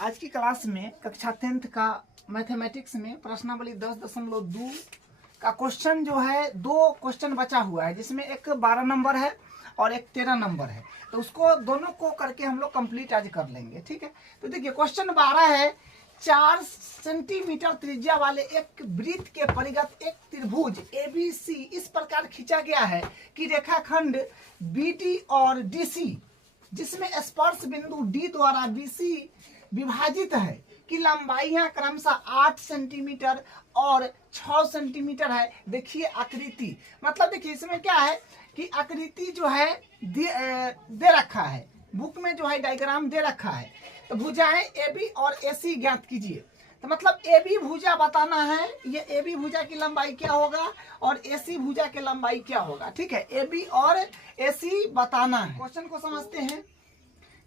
आज की क्लास में कक्षा 10th का मैथमेटिक्स में प्रश्नावली 10.2 का क्वेश्चन जो है, दो क्वेश्चन बचा हुआ है, जिसमें एक 12 नंबर है और एक 13 नंबर है। तो उसको दोनों को करके हम लोग कंप्लीट आज कर लेंगे। ठीक है, तो देखिए क्वेश्चन 12 है, 4 सेंटीमीटर त्रिज्या वाले एक वृत्त के परिगत एक त्रिभुज ABC इस प्रकार खींचा गया है कि रेखाखंड BD और DC जिसमें स्पर्श बिंदु D द्वारा BC विभाजित है कि लंबाइयां क्रमशः 8 सेंटीमीटर और 6 सेंटीमीटर है। देखिए आकृति, मतलब देखिए इसमें क्या है कि आकृति जो है दे रखा है, बुक में जो है डायग्राम दे रखा है। तो भुजाएं AB और AC ज्ञात कीजिए। तो मतलब AB भुजा बताना है, ये AB भुजा की लंबाई क्या होगा और AC भुजा की लंबाई क्या होगा। ठीक है, AB और AC बताना है। क्वेश्चन को समझते हैं।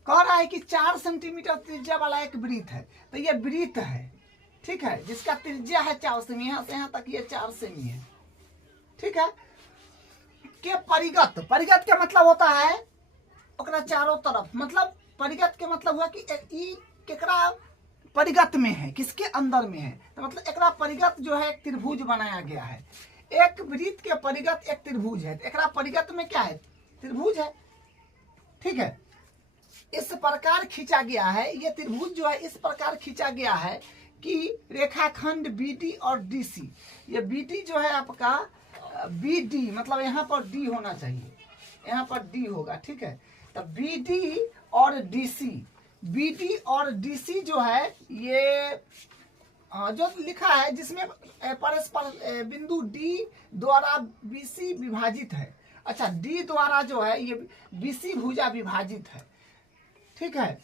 कह रहा है कि 4 सेंटीमीटर त्रिज्या वाला एक वृत्त है। तो ये वृत्त है, ठीक है, जिसका त्रिज्या है 4 सेमी, यहाँ से यहाँ तक ये 4 सेमी है। ठीक है, के परिगत, परिगत का मतलब होता है ओकरा चारों तरफ, मतलब परिगत के मतलब हुआ कि ई केकरा परिगत में है, किसके अंदर में है। तो मतलब एकरा परिगत जो है एक त्रिभुज बनाया गया है। एक वृत्त के परिगत एक त्रिभुज है। एकरा परिगत में क्या है, त्रिभुज है। ठीक है, इस प्रकार खींचा गया है, ये त्रिभुज जो है इस प्रकार खींचा गया है कि रेखाखंड BD और DC, ये BD जो है आपका BD, मतलब यहाँ पर D होना चाहिए, यहाँ पर D होगा। ठीक है, तो BD और DC, BD और DC जो है ये जो लिखा है, जिसमें परस्पर बिंदु D द्वारा BC विभाजित है। अच्छा, D द्वारा जो है ये BC भुजा विभाजित है। ठीक है,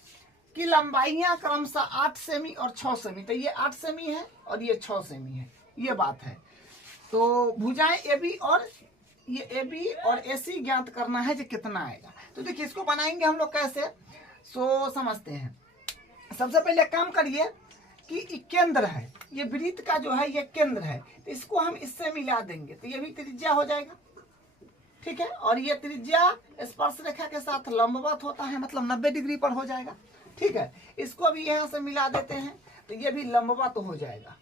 कि लंबाइयां क्रमशः 8 सेमी और 6 सेमी। तो ये 8 सेमी है और ये 6 सेमी है, ये बात है। तो भुजाएं AB और ये AB और AC ज्ञात करना है जो कितना आएगा। तो देखिए इसको बनाएंगे हम लोग कैसे, सो समझते हैं। सबसे पहले काम करिए कि केंद्र है, ये वृत्त का जो है ये केंद्र है, तो इसको हम इससे मिला देंगे तो ये भी त्रिज्या हो जाएगा। ठीक है, और ये त्रिज्या स्पर्श रेखा के साथ लंबवत होता है, मतलब 90 डिग्री पर हो जाएगा। ठीक है, इसको भी यहाँ से मिला देते हैं तो ये भी लंबवत हो जाएगा।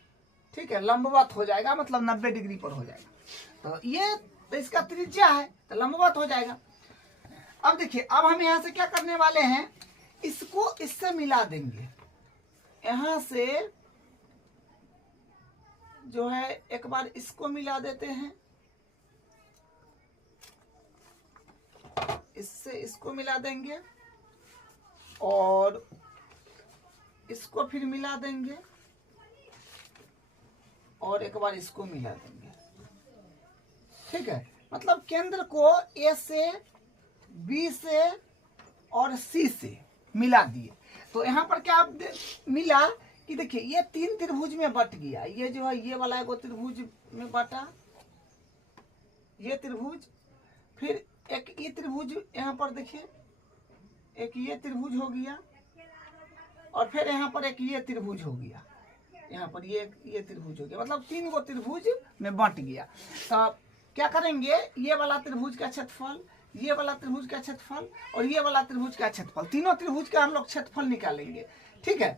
ठीक है, लंबवत हो जाएगा मतलब 90 डिग्री पर हो जाएगा। तो ये तो इसका त्रिज्या है तो लंबवत हो जाएगा। अब देखिए, अब हम यहाँ से क्या करने वाले हैं, इसको इससे मिला देंगे। यहाँ से जो है एक बार इसको मिला देते हैं, इससे इसको मिला देंगे और इसको फिर मिला देंगे और एक बार इसको मिला देंगे। ठीक है, मतलब केंद्र को A से B से और C से मिला दिए। तो यहाँ पर क्या मिला कि देखिए ये 3 त्रिभुज में बट गया। ये जो है ये वाला एगो त्रिभुज में बटा, ये त्रिभुज, फिर एक ये त्रिभुज यहाँ पर देखिए, एक ये त्रिभुज हो गया और फिर यहाँ पर एक ये त्रिभुज हो गया, यहाँ पर ये त्रिभुज हो गया, मतलब 3 गो त्रिभुज में बंट गया। तो क्या करेंगे, ये वाला त्रिभुज का क्षेत्रफल, ये वाला त्रिभुज का क्षेत्रफल और ये वाला त्रिभुज का क्षेत्रफल, तीनों त्रिभुज का हम लोग क्षेत्रफल निकालेंगे। ठीक है,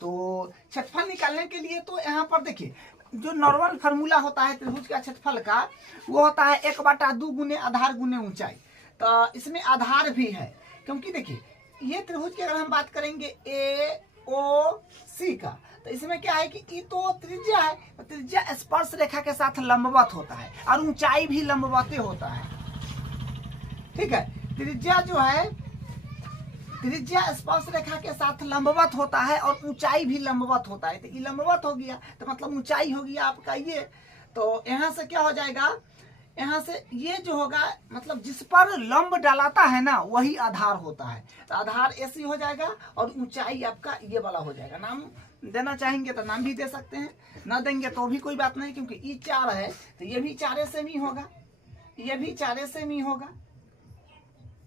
तो क्षेत्रफल निकालने के लिए तो यहाँ पर देखिए जो नॉर्मल फार्मूला होता है त्रिभुज का क्षेत्रफल का, वो होता है 1/2 गुने आधार गुने ऊंचाई। तो इसमें आधार भी है, क्योंकि देखिए ये त्रिभुज की अगर हम बात करेंगे AOC का, तो इसमें क्या है कि ये तो त्रिज्या है, तो त्रिज्या स्पर्श रेखा के साथ लंबवत होता है और ऊंचाई भी लंबवत होता है। ठीक है, त्रिज्या जो है, त्रिज्या स्पर्श रेखा के साथ लंबवत होता है और ऊंचाई भी लंबवत होता है। तो ये लंबवत हो गया तो मतलब ऊंचाई हो गया आपका ये। तो यहाँ से क्या हो जाएगा, यहाँ से ये जो होगा, मतलब जिस पर लंब डालाता है ना वही आधार होता है। तो आधार AC हो जाएगा और ऊंचाई आपका ये वाला हो जाएगा। नाम देना चाहेंगे तो नाम भी दे सकते हैं, ना देंगे तो भी कोई बात नहीं, क्योंकि ये 4 है तो ये भी 4 सेमी होगा, ये भी 4 सेमी होगा।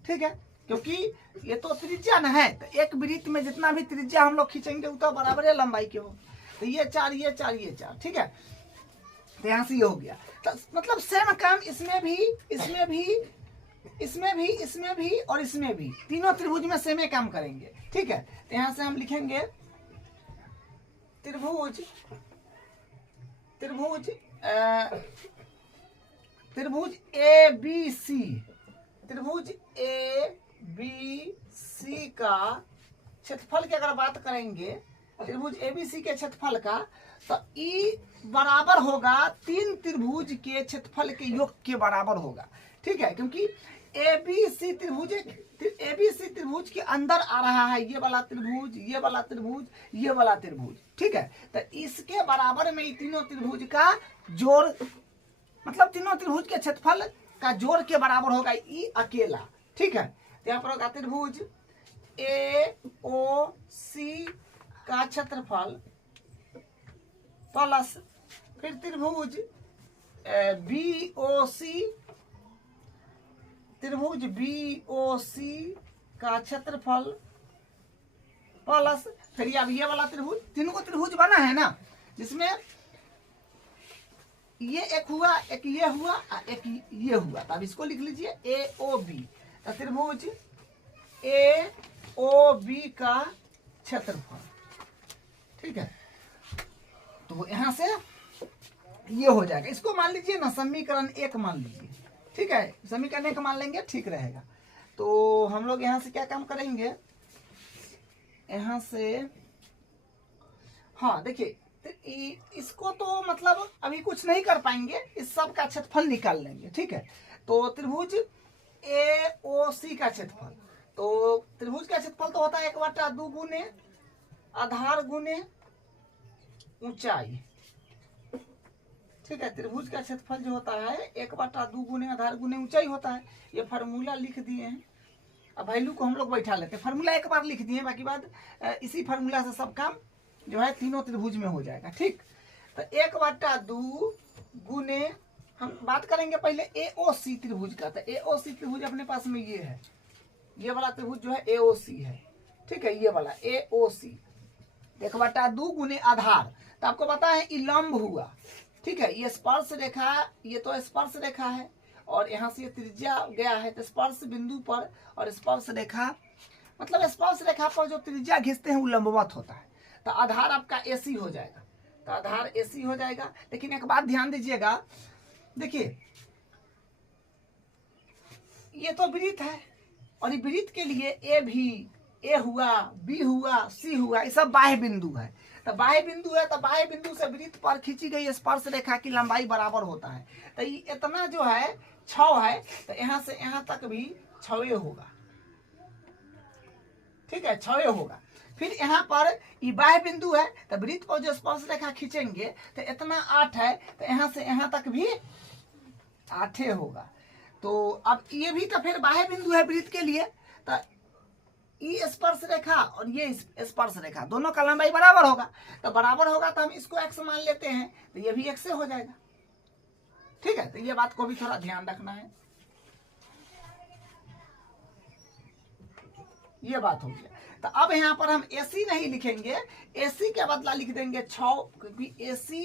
ठीक है, क्योंकि ये तो त्रिज्या न है, तो एक वृत्त में जितना भी त्रिज्या हम लोग खींचेंगे उतना बराबर है लंबाई के हो। तो ये 4 ये 4 ये 4। ठीक है, तो यहाँ से ये हो गया। तो मतलब सेम काम इसमें भी इसमें भी और इसमें भी, तीनों त्रिभुज में सेम काम करेंगे। ठीक है, तो यहां से हम लिखेंगे त्रिभुज त्रिभुज त्रिभुज ए बी सी, त्रिभुज ए बी सी का क्षेत्रफल की अगर बात करेंगे, त्रिभुज एबीसी के क्षेत्रफल का, तो ई बराबर होगा तीन त्रिभुज के क्षेत्रफल के योग के बराबर होगा। ठीक है, क्योंकि एबीसी त्रिभुज के अंदर आ रहा है ये वाला त्रिभुज, ये वाला त्रिभुज, ये वाला त्रिभुज। ठीक है, तो इसके बराबर में तीनों त्रिभुज का जोड़, मतलब तीनों त्रिभुज के क्षेत्रफल का जोड़ के बराबर होगा ई अकेला। ठीक है, तो यहाँ पर होगा त्रिभुज ए ओ सी का क्षेत्रफल प्लस फिर त्रिभुज बी ओ सी, त्रिभुज बी ओ सी का क्षेत्रफल प्लस फिर अब ये वाला त्रिभुज, तीनों को त्रिभुज बना है ना, जिसमें ये एक हुआ, एक ये हुआ, एक ये हुआ। तो अब इसको लिख लीजिए ए ओ बी, तो त्रिभुज ए ओ बी का क्षेत्रफल। ठीक है, तो यहां से ये हो जाएगा। इसको मान लीजिए ना समीकरण 1 मान लीजिए। ठीक है, समीकरण 1 मान लेंगे, ठीक रहेगा। तो हम लोग यहाँ से क्या काम करेंगे, यहाँ से हाँ देखिए, इसको तो मतलब अभी कुछ नहीं कर पाएंगे, इस सब का क्षेत्रफल निकाल लेंगे। ठीक है, तो त्रिभुज ए ओ सी का क्षेत्रफल, तो त्रिभुज का क्षेत्रफल तो होता है 1/2 गुने आधार गुने ऊंचाई। ठीक है, त्रिभुज का क्षेत्रफल जो होता है 1/2 गुने आधार गुने ऊंचाई होता है। ये फार्मूला लिख दिए हैं, अब वैल्यू को हम लोग बैठा लेते हैं। फार्मूला एक बार लिख दिए, बाकी बाद इसी फार्मूला से सब काम जो है तीनों त्रिभुज में हो जाएगा। ठीक, तो 1/2 गुने, हम बात करेंगे पहले ए ओ सी त्रिभुज का। तो ए ओ सी त्रिभुज अपने पास में ये है, ये वाला त्रिभुज जो है ए ओ सी है। ठीक है, ये वाला ए ओ सी 1/2 गुने आधार, तो आपको पता है ये लंब हुआ। ठीक है, ये स्पर्श रेखा, ये तो स्पर्श रेखा है और यहाँ से ये त्रिज्या गया है, तो स्पर्श बिंदु पर और स्पर्श रेखा, मतलब स्पर्श रेखा पर जो त्रिज्या खींचते हैं वो लंबवत होता है। तो आधार आपका एसी हो जाएगा, तो आधार एसी हो जाएगा। लेकिन एक बात ध्यान दीजिएगा, देखिए ये तो वृत्त है और ये वृत्त के लिए ए भी, ए हुआ, बी हुआ, सी हुआ, ये सब बाह्य बिंदु है। तो बाह्य बिंदु है, तो बाह्य बिंदु से वृत्त पर खींची गई स्पर्श रेखा की लंबाई बराबर होता है। तो ये इतना जो है 6 है, तो यहाँ से यहाँ तक भी 6 होगा। ठीक है, 6 होगा। फिर यहाँ पर ये बाह्य बिंदु है, तो वृत्त पर जो स्पर्श रेखा खींचेंगे तो इतना 8 है, तो यहाँ से यहाँ तक भी 8 होगा। तो अब ये भी तो फिर बाह्य बिंदु है वृत्त के लिए, तो ये स्पर्श रेखा और ये स्पर्श रेखा दोनों का लंबाई बराबर होगा। तो बराबर होगा तो हम इसको x मान लेते हैं, तो ये भी x से हो जाएगा। ठीक है, तो ये बात को भी थोड़ा ध्यान रखना है। ये बात हो गया। तो अब यहाँ पर हम AC नहीं लिखेंगे, AC के बदला लिख देंगे 6, क्योंकि AC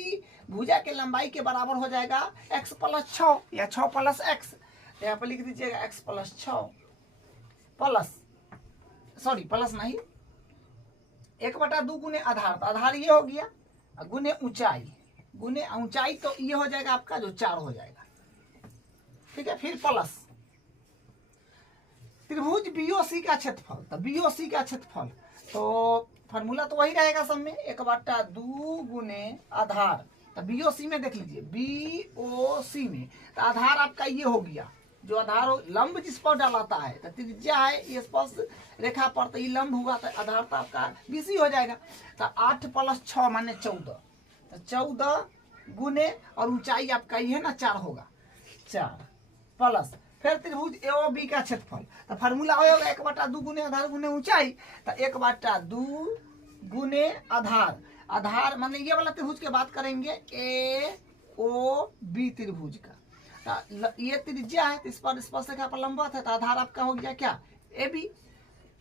भुजा के लंबाई के बराबर हो जाएगा x + 6 या 6 + x। यहाँ पर लिख दीजिएगा x + 6 प्लस, सॉरी प्लस नहीं, 1/2 गुने आधार, तो आधार ये हो गया, गुने ऊंचाई, गुने ऊंचाई तो ये हो जाएगा आपका जो 4 हो जाएगा। ठीक है, फिर प्लस त्रिभुज बीओसी का क्षेत्रफल, तो बीओसी का क्षेत्रफल तो फार्मूला तो वही रहेगा सब में, 1/2 गुने आधार। तो बीओसी में देख लीजिए, बीओसी में तो आधार आपका ये हो गया, जो आधार लंब जिस पर डालाता है, तो त्रिज्या है ये स्पर्श रेखा पर, तो ये लंब हुआ, तो आधार तो आपका बीसी हो जाएगा। तो 8 + 6 माने 14, तो 14 गुने और ऊंचाई आपका ये है ना 4 होगा, 4 प्लस फिर त्रिभुज एओबी का क्षेत्रफल। तो फार्मूला होगा 1/2 गुने आधार गुने ऊंचाई, तो 1/2 गुने आधार, आधार माने ये वाला त्रिभुज की बात करेंगे ए ओ बी त्रिभुज का, ये त्रिज्या है, इस पर स्पर्श रेखा पर लंबवत है, तो आधार आपका हो गया क्या AB,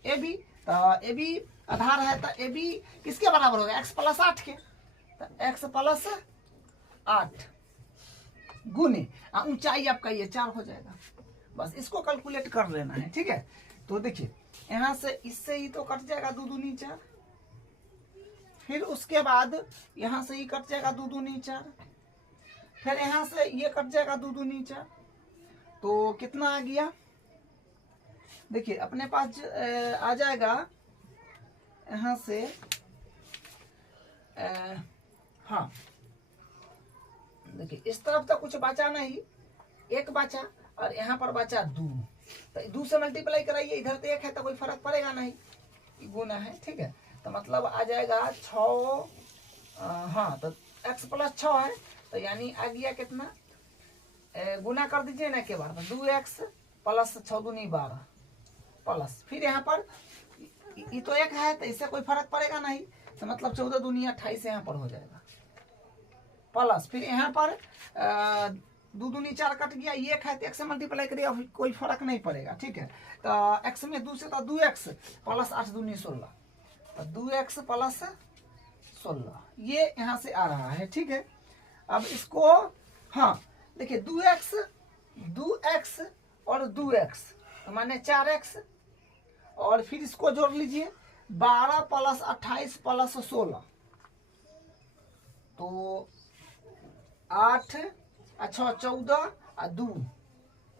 AB, तो AB आधार है, तो AB किसके बराबर होगा x + 8 के, तो x + 8 गुने ऊंचाई आपका ये 4 हो जाएगा, बस इसको कैलकुलेट कर लेना है, ठीक है। तो देखिए यहाँ से इससे ही तो कट जाएगा 2 दूनी 4, फिर उसके बाद यहाँ से ही कट जाएगा 2 दूनी 4, फिर यहाँ से ये कट जाएगा 2 दूनी 4, तो कितना आ गया देखिए अपने पास आ जाएगा यहाँ से हाँ देखिए इस तरफ तो कुछ बचा नहीं, 1 बचा और यहाँ पर बचा 2, तो 2 से मल्टीप्लाई कराइए, इधर तो 1 है तो कोई फर्क पड़ेगा नहीं, गुना है, ठीक है। तो मतलब आ जाएगा 6, हाँ तो x प्लस 6 है, तो यानी आ गया कितना, गुना कर दीजिए ना के बार, तो 2x प्लस 6 दूनी 12 प्लस, फिर यहाँ पर ये तो 1 है तो इससे कोई फर्क पड़ेगा नहीं, तो मतलब 14 दूनी 28 यहाँ पर हो जाएगा प्लस, फिर यहाँ पर 2 दूनी 4 कट गया, ये 1 है तो 1 से मल्टीप्लाई करिए, कोई फर्क नहीं पड़ेगा, ठीक है। तो x में 2 से तो 2x प्लस 8 दूनी 16, तो 2x प्लस 16 ये यहाँ से आ रहा है, ठीक है। अब इसको हाँ देखिए 2x और 2x तो माने 4x, और फिर इसको जोड़ लीजिए 12 प्लस 28 प्लस 16, तो 8 अच्छा 14 और 2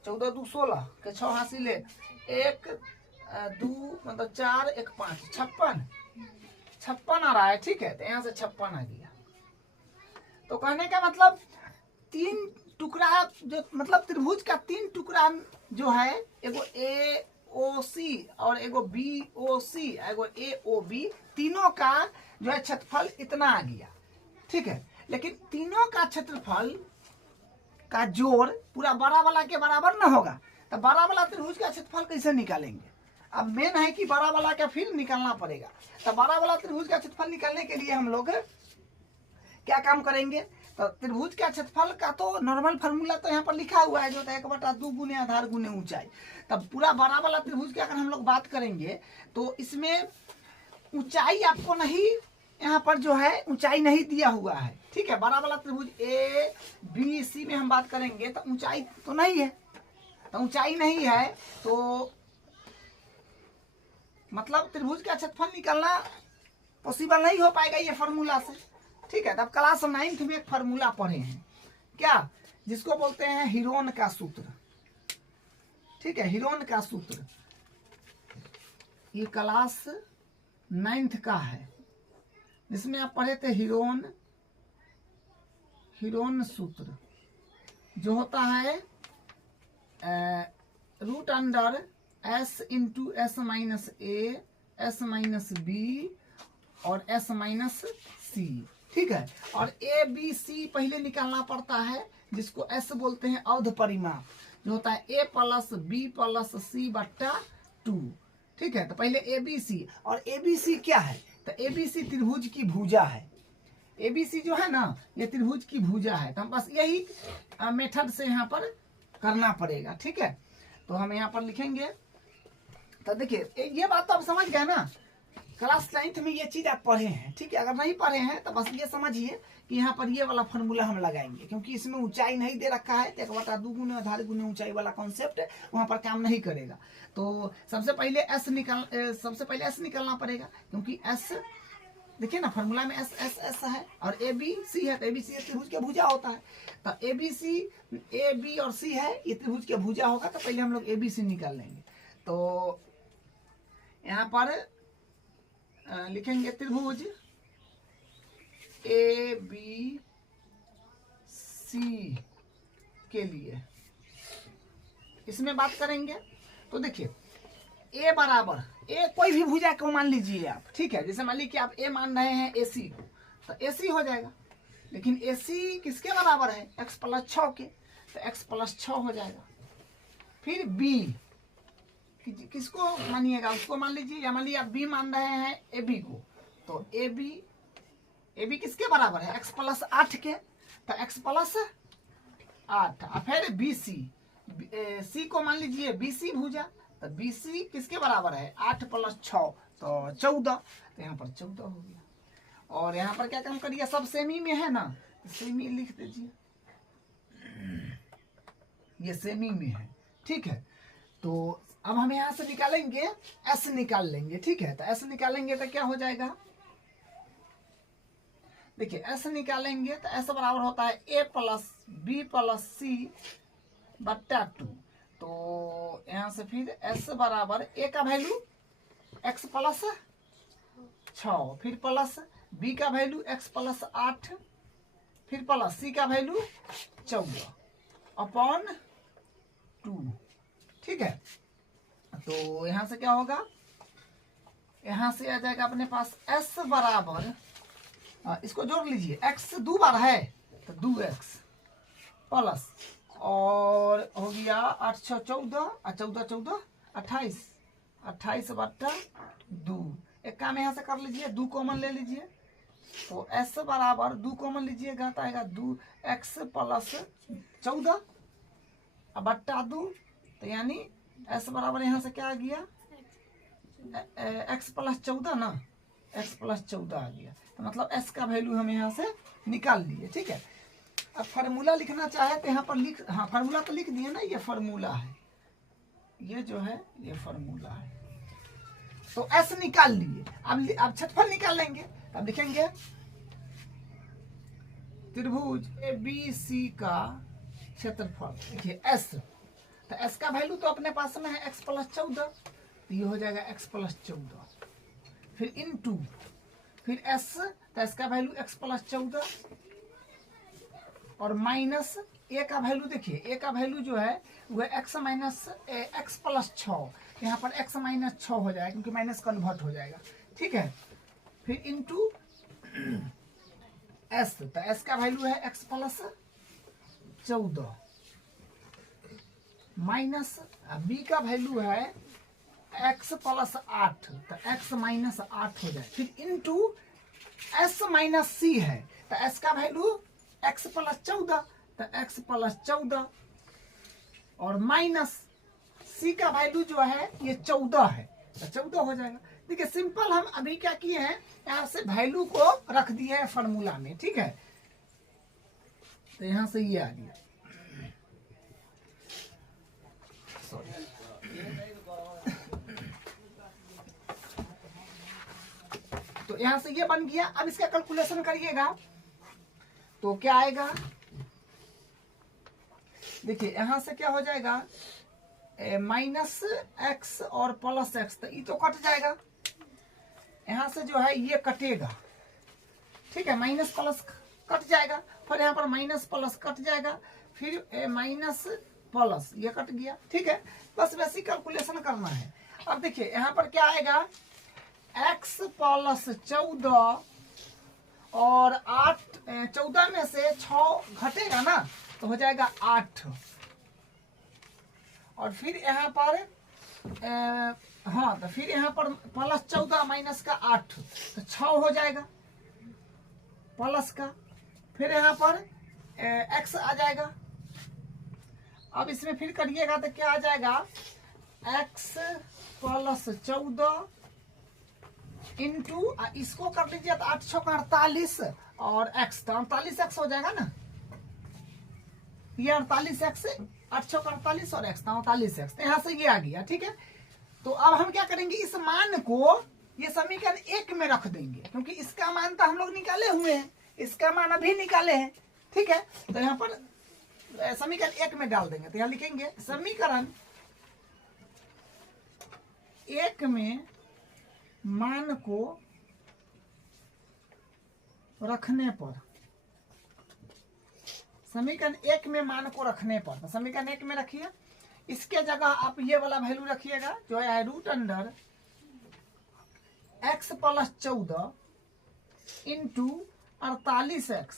14 2 16 के 6 हासिल 1 2 मतलब 4 1 5 56 आ रहा है, ठीक है। तो यहाँ से 56 आ गया, तो कहने का मतलब 3 टुकड़ा जो मतलब त्रिभुज का 3 टुकड़ा जो है, एगो AOC और एगो BOC एगो AOB, तीनों का जो है क्षेत्रफल इतना आ गया, ठीक है। लेकिन तीनों का क्षेत्रफल का जोड़ पूरा बड़ा वाला के बराबर ना होगा, तो बड़ा वाला त्रिभुज का क्षेत्रफल कैसे निकालेंगे। अब मेन है कि बड़ा वाला का फिर निकालना पड़ेगा, तो बड़ा वाला त्रिभुज का क्षेत्रफल निकालने के लिए हम लोग क्या काम करेंगे, तो त्रिभुज का क्षेत्रफल का तो नॉर्मल फार्मूला तो यहाँ पर लिखा हुआ है, जो होता है 1/2 गुने आधार गुने ऊंचाई। तब पूरा बड़ा वाला त्रिभुज की अगर हम लोग बात करेंगे तो इसमें ऊंचाई आपको नहीं, यहाँ पर जो है ऊंचाई नहीं दिया हुआ है, ठीक है। बड़ा वाला त्रिभुज ABC में हम बात करेंगे तो ऊंचाई तो नहीं है, तो ऊंचाई नहीं है तो मतलब त्रिभुज का क्षेत्रफल निकालना पॉसिबल नहीं हो पाएगा ये फार्मूला से, ठीक है। तब क्लास 9th में एक फार्मूला पढ़े हैं क्या, जिसको बोलते हैं हीरोन का सूत्र, ठीक है। हीरोन का सूत्र ये क्लास 9th का है, जिसमें आप पढ़े थे हीरोन सूत्र, जो होता है root under s into s minus a s minus b और s माइनस c, ठीक है। और ABC पहले निकालना पड़ता है, जिसको S बोलते हैं औध परिमाप, जो होता है A plus B plus C बट्टा 2, ठीक है। तो पहले ABC, और ABC क्या है, तो ABC त्रिभुज की भुजा है, ABC जो है ना ये त्रिभुज की भुजा है, तो हम बस यही मेथड से यहाँ पर करना पड़ेगा, ठीक है। तो हम यहाँ पर लिखेंगे, तो देखिए ये बात तो आप समझ गए ना, क्लास 9th में ये चीज आप पढ़े हैं, ठीक है। अगर नहीं पढ़े हैं तो बस ये समझिए कि यहाँ पर ये वाला फॉर्मूला हम लगाएंगे, क्योंकि इसमें ऊंचाई नहीं दे रखा है, तो 1/2 गुने आधार गुने ऊंचाई वाला कॉन्सेप्ट वहां पर काम नहीं करेगा। तो सबसे पहले S निकालना पड़ेगा, क्योंकि S देखिए ना फार्मूला में S है और ABC है, तो ABC त्रिभुज के भुजा होता है, तो ABC AB और C है, ये त्रिभुज के भुजा होगा, तो पहले हम लोग ABC निकाल लेंगे। तो यहाँ पर लिखेंगे त्रिभुज ABC के लिए, इसमें बात करेंगे। तो देखिए A बराबर A कोई भी भुजा को मान लीजिए आप, ठीक है। जैसे मान लीजिए कि आप A मान रहे हैं AC को, तो AC हो जाएगा, लेकिन AC किसके बराबर है, x प्लस 6 के, तो x प्लस 6 हो जाएगा। फिर B किसको मानिएगा, उसको मान लीजिए, या मान लीजिए आप B मान रहे हैं AB को, तो AB किसके बराबर है, x प्लस 8 के, तो x प्लस 8। और फिर BC C को मान लीजिए BC भुजा, तो BC किसके बराबर है, 8 प्लस 6 तो 14, तो यहाँ पर 14 हो गया। और यहाँ पर क्या काम करिए, सब सेमी में है ना, तो सेमी लिख दीजिए, ये सेमी में है, ठीक है। तो अब हम यहाँ से निकालेंगे s निकाल लेंगे, ठीक है। तो s निकालेंगे तो क्या हो जाएगा, देखिए s निकालेंगे तो s बराबर होता है a प्लस बी प्लस सी बट्टा 2। तो यहाँ से फिर s बराबर a का वैल्यू x प्लस 6, फिर प्लस b का वैल्यू x प्लस 8, फिर प्लस c का वैल्यू 14 अपॉन 2, ठीक है। तो यहाँ से क्या होगा, यहाँ से आ जाएगा अपने पास s बराबर, इसको जोड़ लीजिए, x 2 बार है तो 2x प्लस और हो गया 8 6 14 और 14 14 28, 28 बट्टा 2। एक काम यहाँ से कर लीजिए, 2 कॉमन ले लीजिए, तो s बराबर 2 कॉमन लीजिएगा तो आएगा 2x प्लस 14 बट्टा 2। तो यानी s बराबर यहाँ से क्या आ गया, x प्लस 14 ना, x प्लस 14 आ गया। तो मतलब s का वैल्यू हम यहाँ से निकाल लिए, ठीक है। अब फार्मूला लिखना चाहे तो यहाँ पर लिख, हाँ फार्मूला तो लिख दिए ना, ये फार्मूला है, ये जो है ये फार्मूला है। तो s निकाल लिए, अब क्षेत्रफल निकाल लेंगे। अब लिखेंगे त्रिभुज ABC का क्षेत्रफल, देखिए s, तो s का वैल्यू तो अपने पास में है x प्लस 14, तो ये हो जाएगा x प्लस 14, फिर इनटू फिर s, तो s का वैल्यू x प्लस 14 और माइनस a का वैल्यू, देखिए a का वैल्यू जो है वो x माइनस x प्लस 6, यहाँ पर x माइनस 6 हो जाएगा क्योंकि माइनस कन्वर्ट हो जाएगा, ठीक है। फिर इनटू s, तो s का वैल्यू है x प्लस 14 माइनस b का वैल्यू है x प्लस 8, तो x माइनस 8 हो जाए। फिर इनटू s माइनस c है, तो s का वैल्यू x प्लस 14, तो x प्लस 14 और माइनस c का वैल्यू जो है ये 14 है, तो 14 हो जाएगा। देखिए सिंपल, हम अभी क्या किए हैं, यहाँ से वैल्यू को रख दिए है फार्मूला में, ठीक है। तो यहाँ से ये आ गया, तो यहां से ये बन गया। अब इसका कैलकुलेशन करिएगा तो क्या आएगा, देखिए यहां से क्या हो जाएगा, माइनस एक्स और प्लस एक्स, तो ये तो कट जाएगा, यहां से जो है ये कटेगा, ठीक है। माइनस प्लस कट जाएगा, फिर यहाँ पर माइनस प्लस कट जाएगा, फिर माइनस प्लस ये कट गया, ठीक है। बस वैसे कैलकुलेशन करना है। अब देखिए यहाँ पर क्या आएगा, x प्लस 14 और 8, 14 में से 6 घटेगा ना, तो हो जाएगा 8, और फिर यहाँ पर हाँ, तो फिर यहाँ पर प्लस 14 माइनस का 8, तो 6 हो जाएगा प्लस का, फिर यहाँ पर x आ जाएगा। अब इसमें फिर करिएगा तो क्या आ जाएगा, x प्लस 14 इंटू, इसको कर लीजिए तो 8 6 48 और x, तो 48x हो जाएगा ना, ये 48x, 8 6 48 और x, 48x, तो यहाँ से ये आ गया, ठीक है। तो अब हम क्या करेंगे, इस मान को ये समीकरण 1 में रख देंगे, क्योंकि इसका मान तो हम लोग निकाले हुए हैं, इसका मान अभी निकाले हैं, ठीक है। तो यहाँ पर समीकरण 1 में डाल देंगे, तो यहाँ लिखेंगे समीकरण 1 में मान को रखने पर, समीकरण 1 में मान को रखने पर, तो समीकरण 1 में रखिए, इसके जगह आप ये वाला वैल्यू रखिएगा जो है root under x plus 14 into 48x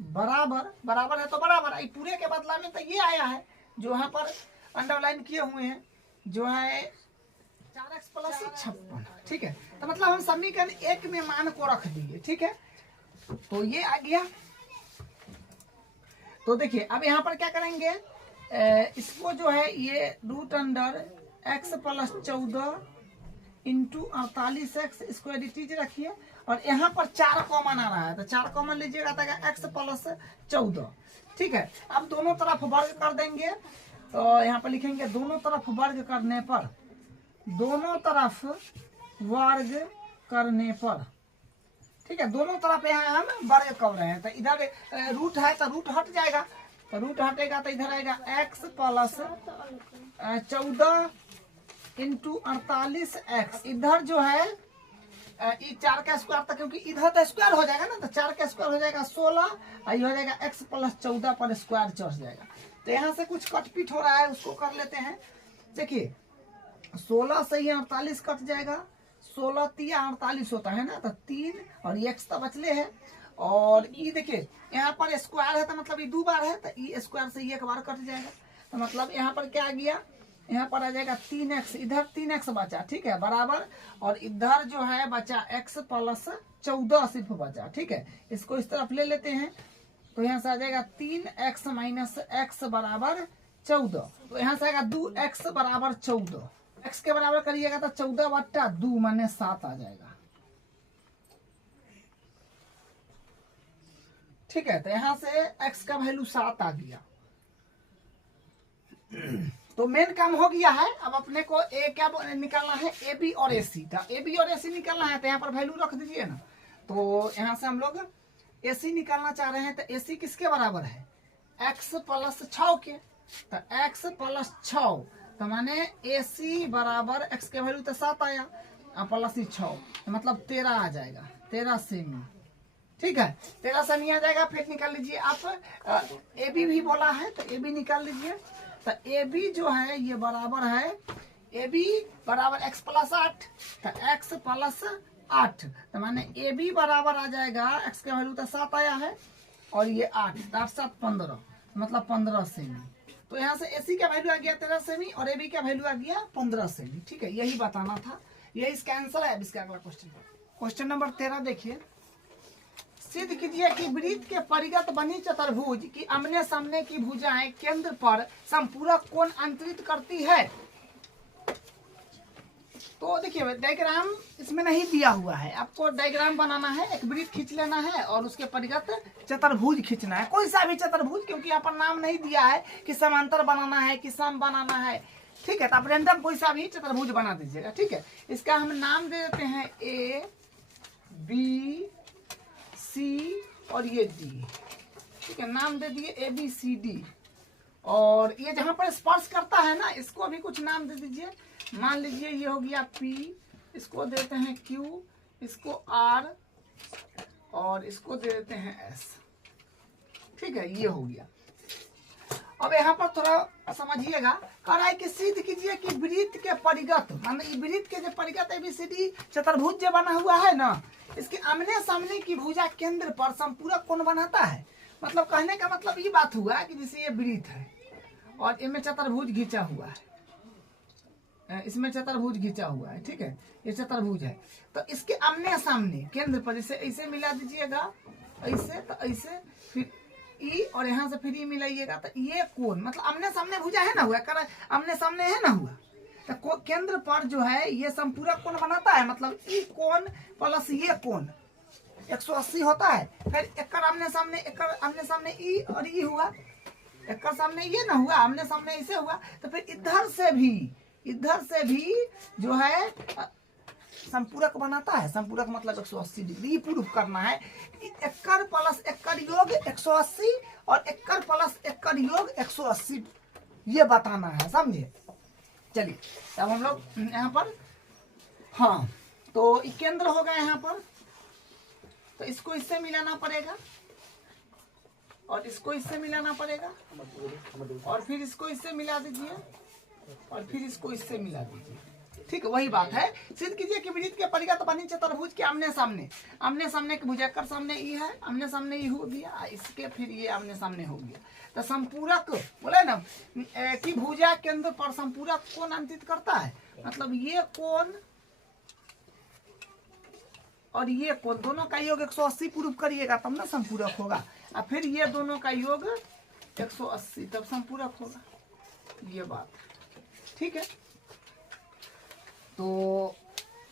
बराबर, बराबर है तो बराबर, पूरे के बदला में तो ये आया है जो यहाँ पर अंडरलाइन किए हुए हैं, जो है 4x प्लस 56, ठीक है। तो मतलब हम समीकरण 1 में मान को रख दिए, ठीक है। तो ये आ गया। तो देखिए अब यहाँ पर क्या करेंगे, इसको जो है ये root under x plus 14 into 48x, इसको एडिटीज रखिए, और यहाँ पर 4 कॉमन आ रहा है, तो 4 कॉमन लीजिएगा तो x प्लस 14, ठीक है। अब दोनों तरफ वर्ग कर देंगे, तो यहाँ पर लिखेंगे दोनों तरफ वर्ग करने पर, दोनों तरफ वर्ग करने पर, ठीक है। दोनों तरफ यहाँ हम वर्ग कर रहे हैं, तो इधर रूट है तो रूट हट जाएगा, तो रूट हटेगा तो इधर आएगा x प्लस 14 इंटू 48x। इधर जो है ये 4 का स्क्वायर था, क्योंकि इधर तो स्क्वायर हो जाएगा ना, तो 4 का स्क्वायर हो जाएगा 16, और ये हो जाएगा x प्लस 14 पर स्क्वायर चढ़ जाएगा। तो यहाँ से कुछ कटपीट हो रहा है, उसको कर लेते हैं। देखिए 16 से ही 48 कट जाएगा, 16 तिया 48 होता है ना, तो 3 और ये x तो बचले है, और ये देखिए यहाँ पर स्क्वायर है तो मतलब ये 2 बार है, तो ये स्क्वायर से ये 1 बार कट जाएगा, तो मतलब यहाँ पर क्या आ गया, यहाँ पर आ जाएगा 3x, इधर 3x बचा, ठीक है, बराबर, और इधर जो है बचा x प्लस 14 सिर्फ बचा, ठीक है। इसको इस तरफ ले लेते हैं, तो यहाँ से आ जाएगा 3x माइनस x बराबर 14, तो यहाँ से आएगा 2x बराबर 14, x के बराबर करिएगा तो 14 बट्टा 2 माने 7 आ जाएगा, ठीक है। तो यहाँ से x का वैल्यू 7 आ गया। तो मेन काम हो गया है। अब अपने को ए क्या निकालना है, ए बी और ए सी। ए बी और ए सी निकालना है, तो यहाँ पर वैल्यू रख दीजिए ना। तो यहाँ से हम लोग ए सी निकालना चाह रहे हैं, तो ए सी किसके बराबर है, x प्लस 6 के, तो x प्लस 6, तो माने ए सी बराबर x के वैल्यू तो 7 आया, प्लस 6, तो मतलब 13 आ जाएगा, 13 सेमी, ठीक है। 13 सेमी आ जाएगा। फिर निकाल लीजिए आप, ए बी भी बोला है तो ए बी निकाल लीजिए। तो ए बी जो है ये बराबर है, ए बी बराबर x प्लस 8, तो x प्लस 8, तो माने ए बी बराबर आ जाएगा, x का वैल्यू तो 7 आया है और ये 8, 8 7 15, मतलब 15 सेमी। तो यहाँ से ए सी का वैल्यू आ गया 13 सेमी और ए बी का वैल्यू आ गया 15 सेमी, ठीक है। यही बताना था, यही इसका आंसर है। अब इसका अगला क्वेश्चन, क्वेश्चन नंबर 13 देखिए। सिद्ध कीजिए कि वृत्त के परिगत बनी चतुर्भुज की आमने सामने की भुजाएं केंद्र पर संपूरक कोण अंतरित करती है। तो देखिए डायग्राम इसमें नहीं दिया हुआ है, आपको डायग्राम बनाना है, एक वृत्त खींच लेना है और उसके परिगत चतुर्भुज खींचना है, कोई सा भी चतुर्भुज, क्योंकि यहाँ पर नाम नहीं दिया है कि समांतर बनाना है कि सम बनाना है, ठीक है। तो आप रेंडम कोई सा भी चतुर्भुज बना दीजिएगा, ठीक है। इसका हम नाम दे देते हैं ए बी सी और ये डी, ठीक है, नाम दे दिए ए बी सी डी। और ये जहां पर स्पर्श करता है ना, इसको भी कुछ नाम दे दीजिए। मान लीजिए ये हो गया पी, इसको देते हैं क्यू, इसको आर और इसको दे देते हैं एस, ठीक है, ये हो गया। अब यहाँ पर थोड़ा समझिएगा, कह रहा है कि सिद्ध कीजिए कि वृत्त के परिगत, माने वृत्त के जो परिगत एबीसीडी चतुर्भुज जो बना हुआ है ना, इसके आमने सामने की भुजा केंद्र पर संपूरक कोण बनाता है। मतलब कहने का मतलब ये बात हुआ कि जैसे ये वृत्त है और इनमें चतुर्भुज घिंचा हुआ है, इसमें चतुर्भुज घिंचा हुआ है, ठीक है, ये चतुर्भुज है। तो इसके आमने सामने केंद्र पर जैसे ऐसे मिला दीजिएगा, ऐसे तो ऐसे, फिर ई और यहाँ से फिर ई मिलाइएगा, तो ये कोण मतलब आमने सामने भुजा है ना हुआ, कर आमने सामने है ना हुआ, तो केंद्र पर जो है ये संपूरक कोण बनाता है। मतलब ई कोण प्लस ये कोण 180 होता है। फिर एक आमने सामने ई और ई हुआ, एक सामने ये ना हुआ, आमने सामने ऐसे हुआ, तो फिर इधर से भी जो है संपूरक बनाता है। संपूरक मतलब 180 डिग्री प्रूफ करना है। एकड़ प्लस एकड़ योग 180 और एकड़ प्लस एकड़ योग 180, ये बताना है, समझे। चलिए अब हम लोग यहाँ पर, हाँ, तो केंद्र होगा यहाँ पर, तो इसको इससे मिलाना पड़ेगा और इसको इससे मिलाना पड़ेगा और फिर इसको इससे मिला दीजिए और फिर इसको इससे मिला दीजिए, ठीक है, वही बात है। सिद्ध कीजिए कि वृत्त के परिगत बनी चतुर्भुज के आमने सामने की भुजा कर सामने ई है, आमने सामने ई हो गया, इसके फिर ये आमने सामने हो गया। तो संपूरक बोले ना कि भुजा केंद्र पर संपूरक कोण अंकित करता है। मतलब ये कोण और ये कोण दोनों का योग 180 प्रूफ करिएगा तब ना संपूरक होगा, और फिर ये दोनों का योग 180 तब संपूरक होगा, ये बात, ठीक है। तो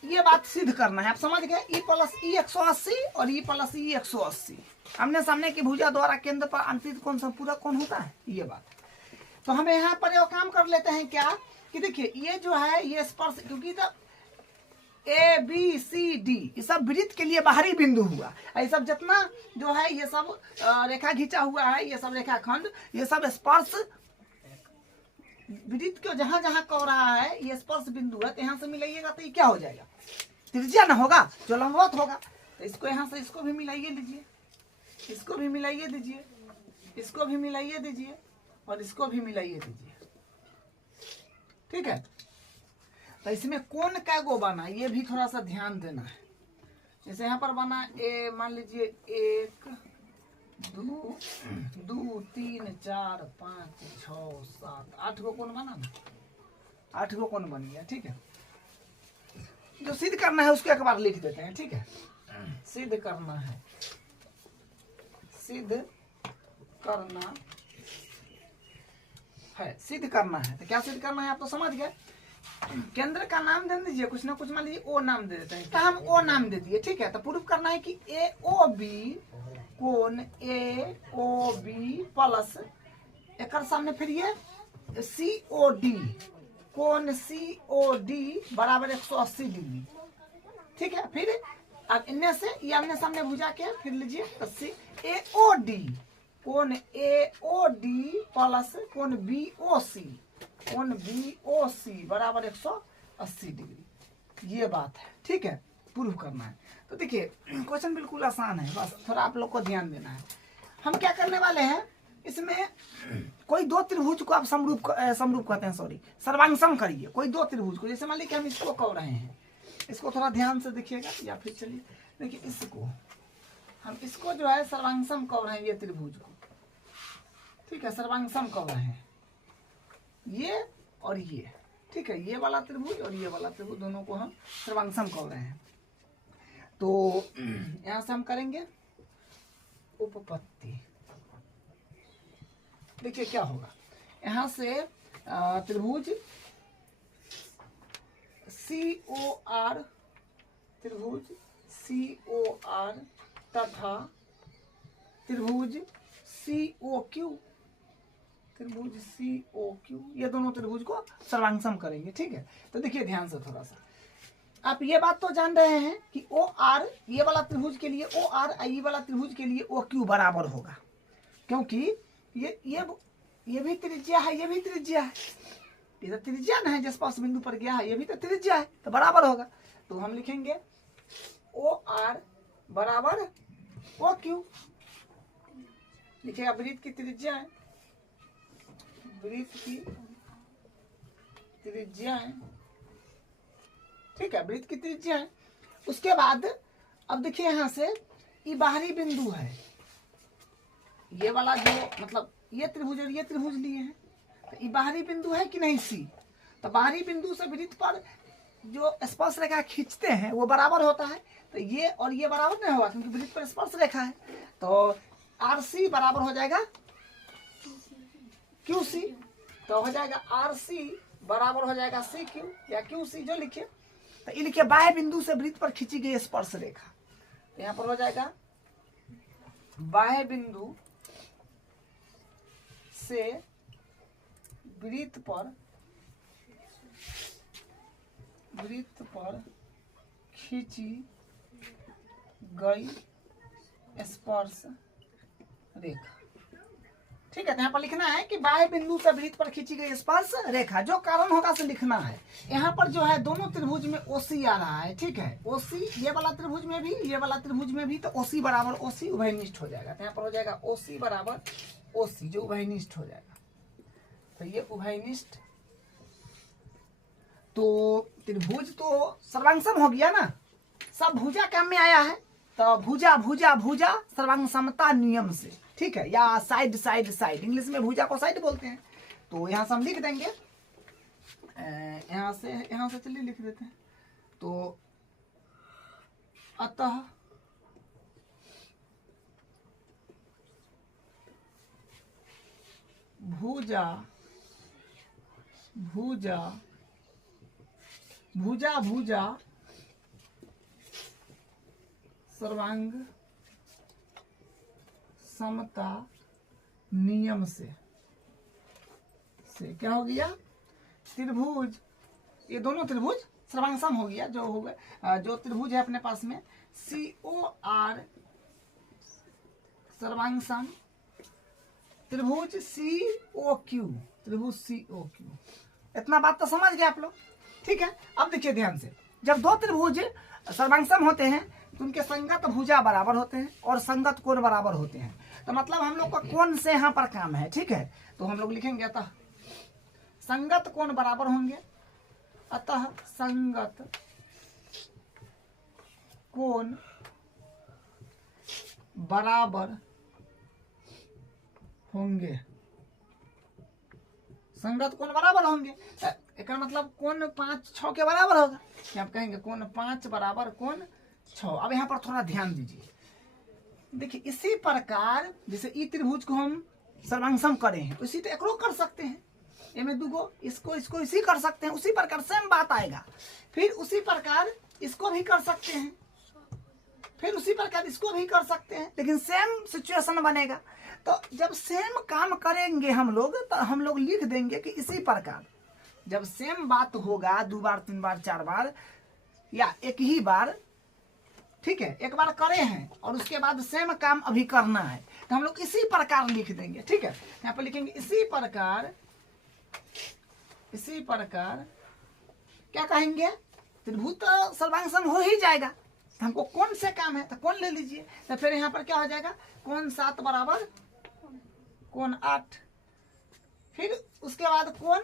ये बात सिद्ध करना है, आप समझ गए। ई प्लस ई 180 और ई प्लस ई 180 आमने सामने की भुजा द्वारा केंद्र पर अंतरित कोण संपूरक कोण होता है, ये बात। तो हमें यहाँ पर वो काम कर लेते हैं क्या कि देखिए ये जो है ये स्पर्श, क्योंकि तो ए बी सी डी ये सब वृत्त के लिए बाहरी बिंदु हुआ, ये सब जितना जो है ये सब रेखा खींचा हुआ है, ये सब रेखाखंड, ये सब स्पर्श वृत्त को जहां जहां कह रहा है ये स्पर्श बिंदु है, तो यहाँ से मिलाइएगा तो ये क्या हो जाएगा, त्रिज्या ना होगा, जो लंबवत होगा। तो इसको यहाँ से इसको भी मिलाइए लीजिए, इसको भी मिलाइए दीजिए, इसको भी मिलाइए दीजिए और इसको भी मिलाइए दीजिए। ठीक है, तो इसमें कोण कै गो बना ये भी थोड़ा सा ध्यान देना है। जैसे यहाँ पर बना ए, मान लीजिए 1 2 2 3 4 5 6 7 8 गो कोण बना ना, 8 गो कोण बन गया। ठीक है, जो सिद्ध करना है उसको एक बार लिख देते हैं। ठीक है, सिद्ध करना है, सिद्ध करना है, सिद्ध करना है। तो क्या सिद्ध करना है आप तो समझ गए। केंद्र का नाम दे दीजिए, कुछ ना कुछ, मान लीजिए ओ नाम दे देते हैं, तो हम ओ नाम दे दिए। ठीक है, तो प्रूफ करना है कि ए ओ बी कोण ए ओ बी प्लस एक सामने फिर ये सी ओ डी कोण सी ओ डी बराबर 180 डिग्री। ठीक है, फिर अब इनमें से ये आमने सामने भुजा के फिर लीजिए 80 ए ओ डी कोण ए ओ डी प्लस कोण बी ओ सी कोण बी ओ सी बराबर 180 डिग्री। ये बात है। ठीक है, प्रूफ करना है। तो देखिए क्वेश्चन बिल्कुल आसान है, बस थोड़ा आप लोग को ध्यान देना है। हम क्या करने वाले हैं, इसमें कोई दो त्रिभुज को आप समरूप कहते हैं, सॉरी सर्वांगसम करिए कोई दो त्रिभुज को। जैसे मान लीजिए हम इसको कह रहे हैं, इसको थोड़ा ध्यान से देखिएगा, या फिर चलिए देखिए इसको हम इसको जो है सर्वांगसम कह रहे हैं, ये त्रिभुज को। ठीक है, सर्वांगसम कह रहे हैं ये और ये। ठीक है, ये वाला त्रिभुज और ये वाला त्रिभुज दोनों को हम सर्वांगसम कह रहे हैं। तो यहां से हम करेंगे उपपत्ति। देखिए क्या होगा, यहां से त्रिभुज COR त्रिभुज COR तथा त्रिभुज COQ त्रिभुज COQ ये दोनों त्रिभुज को सर्वांगसम करेंगे। ठीक है, तो देखिए ध्यान से थोड़ा सा, आप ये बात तो जान रहे हैं कि OR ये वाला त्रिभुज के लिए OR ये वाला त्रिभुज के लिए OQ बराबर होगा, क्योंकि ये भी त्रिज्या है, ये भी त्रिज्या है, ये तो त्रिज्या ना है, जिस पास बिंदु पर गया है ये भी तो त्रिज्या है, तो बराबर होगा। तो हम लिखेंगे OR बराबर OQ। लिखिएगा वृत्त की त्रिज्या है, वृत्त की त्रिज्या है। ठीक है, वृत्त की त्रिज्या है। उसके बाद अब देखिए यहां से ये बाहरी बिंदु है, ये वाला जो मतलब ये त्रिभुज और ये त्रिभुज लिए हैं, तो ये बाहरी बिंदु है कि नहीं सी। तो बाहरी बिंदु से वृत्त पर जो स्पर्श रेखा खींचते हैं वो बराबर होता है, तो ये और ये बराबर नहीं होगा क्योंकि वृत्त पर स्पर्श रेखा है। तो RC बराबर हो जाएगा QC, तो हो जाएगा RC बराबर हो जाएगा CQ या QC जो लिखिए। तो ये लिखिए बाह्य बिंदु से वृत्त पर खींची गई स्पर्श रेखा, यहाँ पर हो जाएगा बाह्य बिंदु से वृत्त पर खींची गई स्पर्श रेखा। ठीक है, तो यहाँ पर लिखना है कि बाह्य बिंदु से वृत्त पर खींची गई स्पर्श रेखा, जो कारण होगा से लिखना है। यहाँ पर जो है दोनों त्रिभुज में OC आ रहा है। ठीक है, OC ये वाला त्रिभुज में भी, ये वाला त्रिभुज में भी, तो OC बराबर OC उभयनिष्ठ हो जाएगा। तो यहाँ पर हो जाएगा OC बराबर OC जो उभयनिष्ठ हो जाएगा। तो ये उभयनिष्ठ, तो त्रिभुज तो सर्वांगसम हो गया ना, सब भुजा काम में आया है। तो भुजा भुजा भुजा सर्वांगसमता नियम से। ठीक है, या साइड साइड साइड, इंग्लिश में भुजा को साइड बोलते हैं। तो यहाँ से हम लिख देंगे, यहाँ से चलिए लिख देते हैं। तो अतः भुजा भुजा भुजा भुजा सर्वांग समता नियम से से क्या हो गया, त्रिभुज, ये दोनों त्रिभुज सर्वांगसम हो गया। जो हो गया जो त्रिभुज है अपने पास में COR सर्वांगसम त्रिभुज COQ, त्रिभुज COQ। इतना बात तो समझ गए आप लोग, ठीक है। अब देखिए ध्यान से, जब दो त्रिभुज सर्वांगसम होते हैं तो उनके संगत भुजा बराबर होते हैं और संगत कोण बराबर होते हैं। तो मतलब हम लोग का कोण से यहाँ पर काम है, ठीक है। तो हम लोग लिखेंगे अतः संगत कोण बराबर होंगे, अतः संगत कोण बराबर होंगे, संगत कोण बराबर होंगे। एक मतलब कोण 5 6 के बराबर होगा। आप कहेंगे कोण 5 बराबर कोण 6। अब यहाँ पर थोड़ा ध्यान दीजिए, देखिए इसी प्रकार जैसे ई त्रिभुज को हम सर्वांगसम करें हैं, उसी तो एकरो कर सकते हैं, ये में दुगो इसको इसी कर सकते हैं, उसी प्रकार सेम बात आएगा। फिर उसी प्रकार इसको भी कर सकते हैं, फिर उसी प्रकार इसको भी कर सकते हैं, लेकिन सेम सिचुएशन बनेगा। तो जब सेम काम करेंगे हम लोग तो हम लोग लिख देंगे कि इसी प्रकार। जब सेम बात होगा 2 बार 3 बार 4 बार या एक ही बार, ठीक है, एक बार करे हैं और उसके बाद सेम काम अभी करना है, तो हम लोग इसी प्रकार लिख देंगे, ठीक है। यहाँ पर लिखेंगे इसी प्रकार, इसी प्रकार क्या कहेंगे, त्रिभुज तो सर्वांगसम हो ही जाएगा। तो हमको कौन से काम है तो कौन ले लीजिए। तो फिर यहाँ पर क्या हो जाएगा, कोण 7 बराबर कोण 8। फिर उसके बाद कोण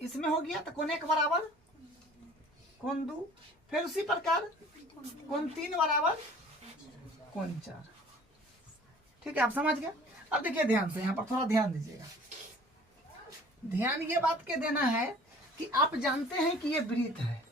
इसमें हो गया तो कोण 1 बराबर कोण 2। फिर उसी प्रकार कोण 3 बराबर कोण 4। ठीक है, आप समझ गए। अब देखिए ध्यान से, यहाँ पर थोड़ा ध्यान दीजिएगा। ध्यान ये बात के देना है कि आप जानते हैं कि ये वृत्त है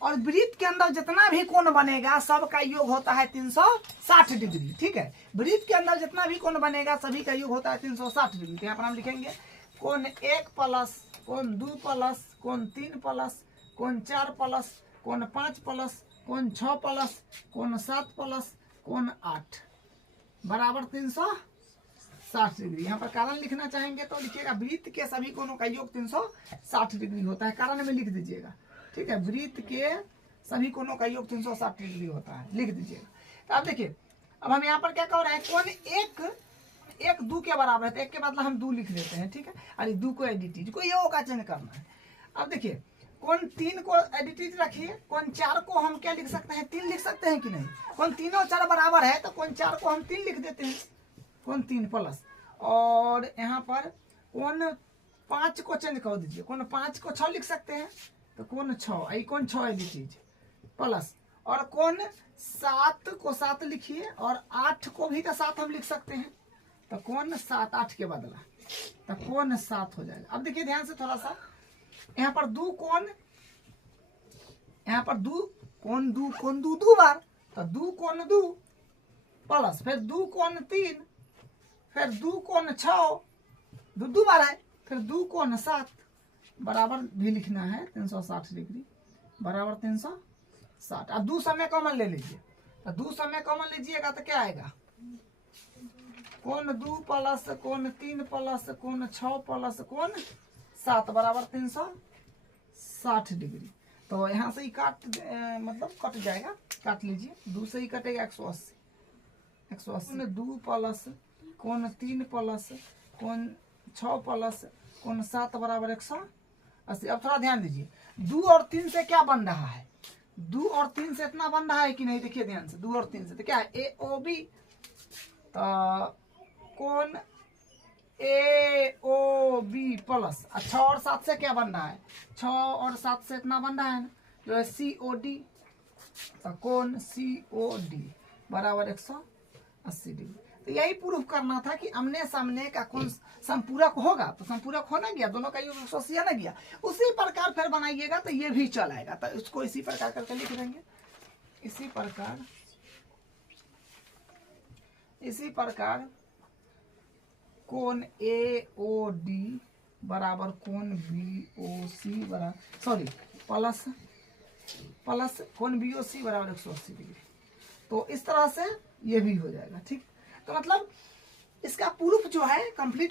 और वृत्त के अंदर जितना भी कोण बनेगा सबका योग होता है 360 डिग्री, ठीक है। वृत्त के अंदर जितना भी कोण बनेगा सभी का योग होता है 360 डिग्री। तो यहाँ पर हम लिखेंगे कोण 1 प्लस कोण 2 प्लस कोण 3 प्लस कोण 4 प्लस कोण 5 प्लस कोण 6 प्लस कोण 7 प्लस कोण 8 बराबर 360 डिग्री। यहाँ पर कारण लिखना चाहेंगे तो लिखिएगा वृत्त के सभी कोणों का योग 360 डिग्री होता है, कारण में लिख दीजिएगा, ठीक है। वृत्त के सभी कोणों का योग 360 डिग्री होता है, लिख दीजिएगा। तो अब देखिए, अब हम यहाँ पर क्या कर रहे हैं, कोण 1 2 के बराबर है तो 1 के बदला हम 2 लिख लेते हैं, ठीक है। अरे 2 को एडिटिज को ये का चेंज करना है। अब देखिए कोण 3 को एडिटिज रखिए, कोण 4 को हम क्या लिख सकते हैं, 3 लिख सकते हैं कि नहीं। कोण 3 और 4 बराबर है तो कोण 4 को हम 3 लिख देते हैं, कोण 3 प्लस। और यहाँ पर कोण 5 को चेंज कर दीजिए, कोण 5 को 6 लिख सकते हैं तो कोण 6, कोण 6 एडिटिज प्लस। और कोण 7 को 7 लिखिए और 8 को भी तो 7 हम लिख सकते हैं, तो कोण 7 8 के बदला तो कोण 7 हो जाएगा। अब देखिए ध्यान से थोड़ा सा, यहाँ पर 2 कोण, यहाँ पर 2 कोण 2 बार तो 2 कोण 2 प्लस फिर 2 कोण 3 फिर 2 कोण 6 2 बार है, फिर 2 कोण 7 बराबर भी लिखना है 360 डिग्री बराबर 360। अब 2 समय कॉमन ले लीजिए, तो 2 समय कॉमन लीजिएगा तो क्या आएगा, कोण 2 प्लस कोण 3 प्लस कोण 6 प्लस कोण 7 बराबर 360 डिग्री। तो यहाँ से ही मतलब कट जाएगा, काट लीजिए, 2 से ही कटेगा 180 2 प्लस कोण 3 प्लस कोण 6 प्लस कोण 7 बराबर 180। अब थोड़ा ध्यान दीजिए, 2 और 3 से क्या बन रहा है, 2 और 3 से इतना बन रहा है कि नहीं। देखिए ध्यान से, 2 और 3 से तो क्या है, AOB। तो कोण AOB प्लस 6 और 7 से क्या बन रहा है, 6 और 7 से इतना बन रहा है ना, जो है COD। तो कोण COD बराबर 180 डिग्री। तो यही प्रूफ करना था कि आमने सामने का कोण संपूरक होगा, तो संपूरक होना गया, दोनों का योग 180 आना गया। उसी प्रकार फिर बनाइएगा तो ये भी चल आएगा। तो इसको इसी प्रकार करके लिख देंगे, इसी प्रकार कोण AOD बराबर कोण BOC बराबर प्लस कोण BOC बराबर 180 डिग्री। तो इस तरह से ये भी हो जाएगा, ठीक। तो मतलब इसका प्रूफ जो है कंप्लीट हो